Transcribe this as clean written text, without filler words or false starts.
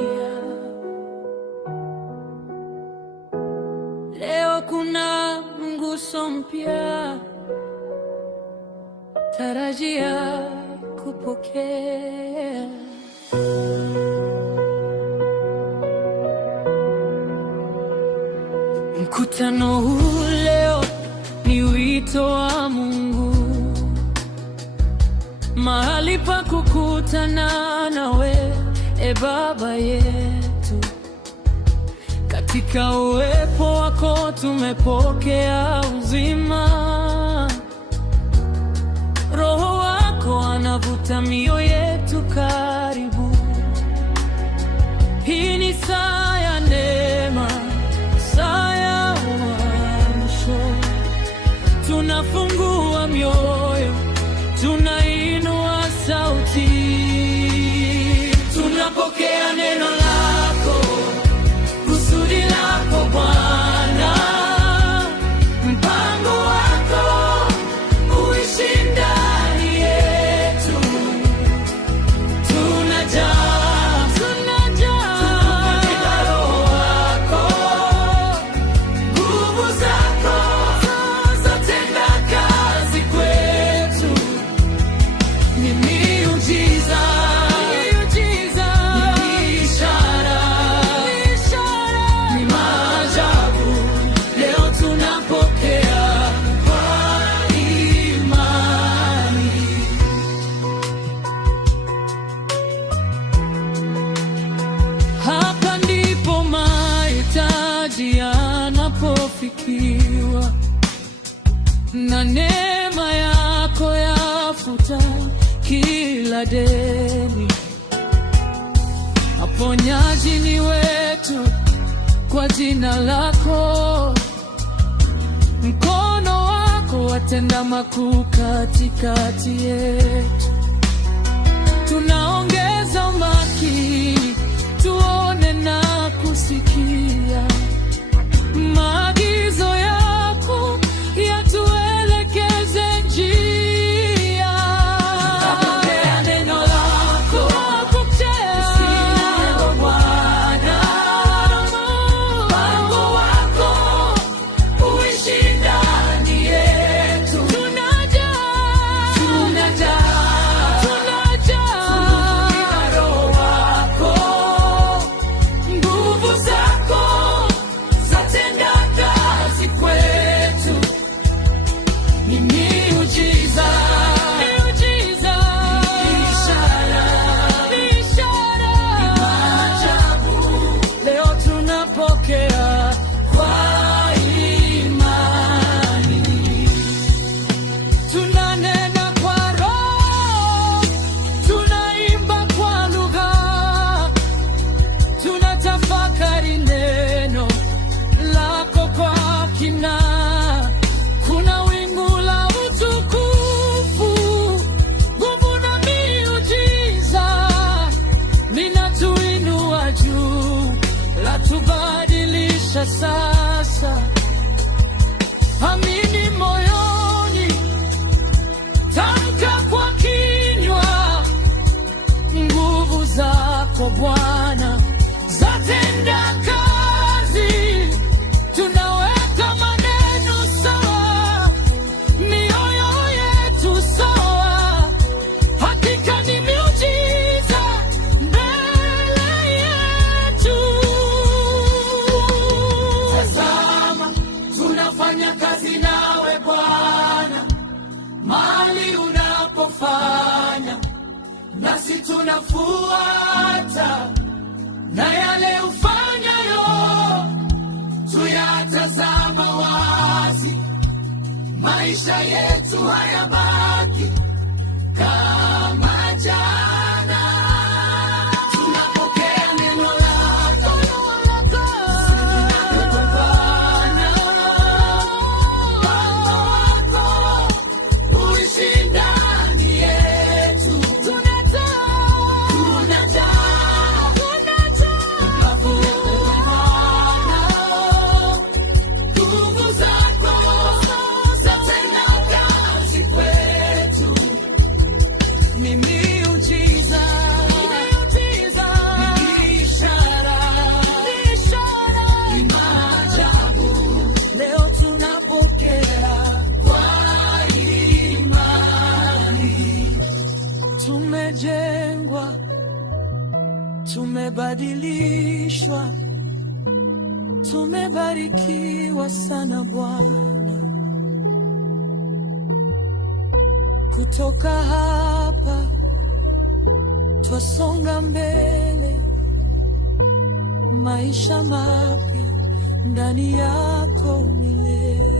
mpya. Leo kuna mguso mpya, tarajia kupokea. Mkutano huu leo ni wito wa Mungu, mahali pa kukutana nawe, Baba yetu. Katika uwepo wako tumepokea uzima, Roho wako anavuta mioyo yetu karibu. Hii ni saa ya neema, saa ya uamsho. Tunafungua mioyo, tunainua sauti, tunapokea neno lako, kusudi lako Bwana, mpango wako uishi ndani yetu. Tunajaa tunapokea Roho wako, nguvu zako zatenda kazi kwetu. Ni miujiza, ni ishara, ni maajabu. Leo tunapokea kwa imani. Hapa ndipo mahitaji yanapofikiwa, na neema yako yafuta kila deni. Aponyaji ni wetu kwa jina lako, mkono wako watenda makuu katikati yetu. Tunaongeza umakini, tuone na kusikia maagizo yako, yatuelekeze njia. Tunapokea neno lako, usikie Bwana, mpango wako uishi ndani yetu. Tunajaa Roho wako, nguvu zako zatenda kazi kwetu. Ni miujiza, ishara, ni maajabu. Leo tunapokea kwa imani. Tunanena kwa Roho, tunaimba kwa lugha, tunatafakari neno lako kwa kina. Kuna wingu la utukufu, nguvu na miujiza, linatuinua juu, latubadilisha sasa. Amini moyoni, tamka kwa kinywa, nguvu zako Bwana zatenda kazi. Tunaweka maneno sawa, mioyo yetu sawa, hakika ni miujiza mbele yetu. Tazama, tunafanya kazi nawe Bwana, mahali unapofanya nasi tunafuata, na yale ufanyayo tuyatazama wazi. Maisha yetu hayabaki kama jana. Tunapokea neno lako, Bwana, mpango wako uishi ndani yetu. Tunajaa nguvu zako zatenda kazi kwetu. Ni miujiza. tumebadilishwa, tumebarikiwa sana Bwana. Kutoka hapa twasonga mbele, maisha mapya ndani yako milele.